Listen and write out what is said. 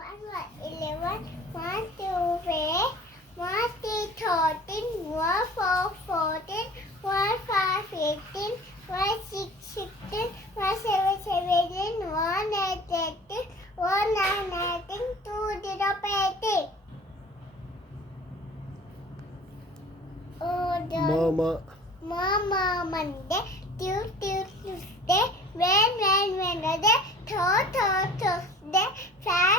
11, 1, 2, 3, 1, 3, 13, 1, 4, 14, 1, 5, 18, 1, 6, 16, 1, 7, 17, 1, 8, 18, 1, 9, 18, 2, 0, 18. Mama, Monday, Tuesday, Wednesday, Thursday, Friday.